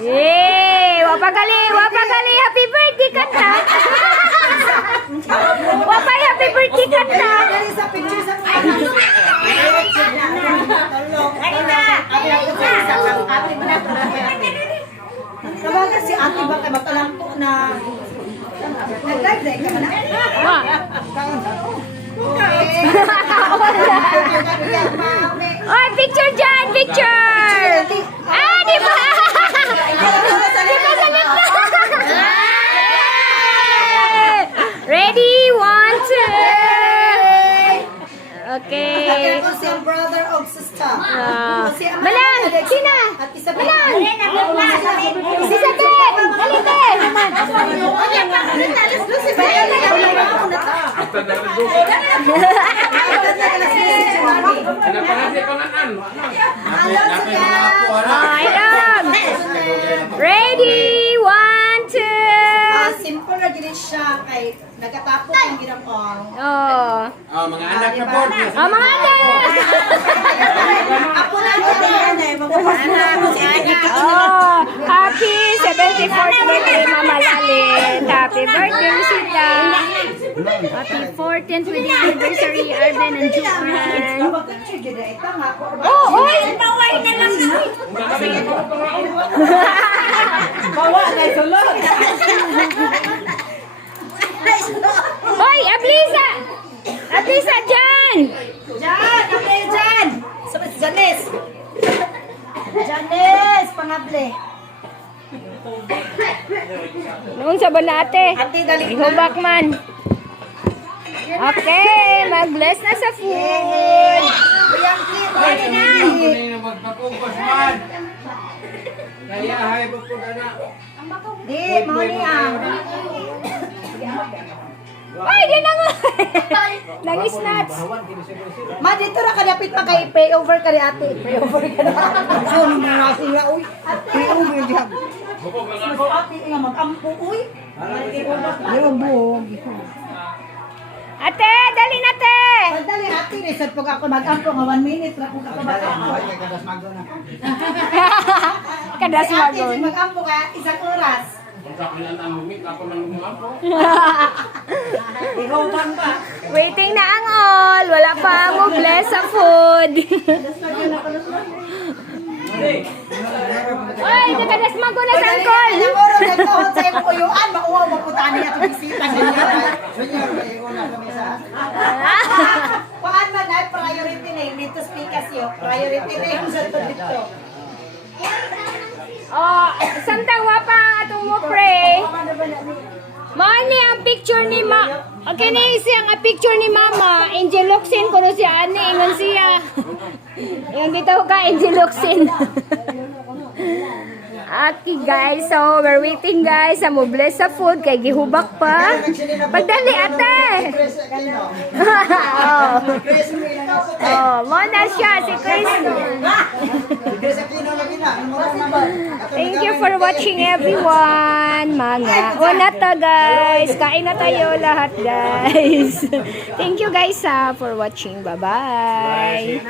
Yay! Wapagali! Happy birthday kanta! Wapay happy birthday kanta! Kabaga si ate ba kay makalampo na nag-live ka na? Oh, picture dyan! Picture! Ah, di ba? Di ba sa gitna? Ready? 1, 2. Okay. Ako si ang brother of sister. Malang! Sina! At isa pa. Malang! Si Sate! Halite! Ayun! Ready? 1, 2. Simple na gini siya kay nagatapos ang ginapong. Oh. Mga anak na po. Oh, mga anak! Ako na Oh, happy 74th birthday, Mama Lalit. Happy birthday, Rosita. Happy 14th wedding anniversary, Arden and Juan. Oh, oy! Baway na lang. bawa na sulod. Oy, Ablisa! Ablisa, dyan! Jan, kami Jan. Sabi Janes. Janes, pangable. Noon sa banate. Ate dali. Ihubak man. Okay, mag-bless na sa food. Yang clean, ready na. Magpapugos man. Kaya hay po na. Di, mo niya. Ay, di na nga. Nang-snatch. Ma, dito na kadapit pa kay pay over ka ni ate. Pay over ka na. So, mga sila, uy. Pay over ka. Ate, nga mag-ampo, uy. Yung buhog. Ate, dali na, te. Pagdali, ate, reset po ako mag-ampo nga 1 minute. Wala po ako mag-ampo. Kadas Si ate, magon. mag-ampo ka, 1 oras. Ikaw bang ba? Waiting na ang all. Wala pa mo bless sa food. Oy, nakadas magon na sa angkol. Alam mo, nagkahon sa iyong uyuan, mauwaw maputaan niya itong bisita. Kuhaan man ay priority name dito speak as you. Priority name sa ito dito. Oh, samtang wapa atong mo pray. Mani ang picture ni Okay ni siyang picture ni Mama. Angel Locsin kuno siya ani ingon siya. Yung bitaw ka Angel Locsin. Okay guys, so we're waiting guys sa mo bless sa food kay gihubak pa. Pagdali ate. Oh, mo na siya si Chris. Thank you for watching everyone. Mga una to guys. Kain na tayo lahat guys. Thank you guys for watching. Bye-bye.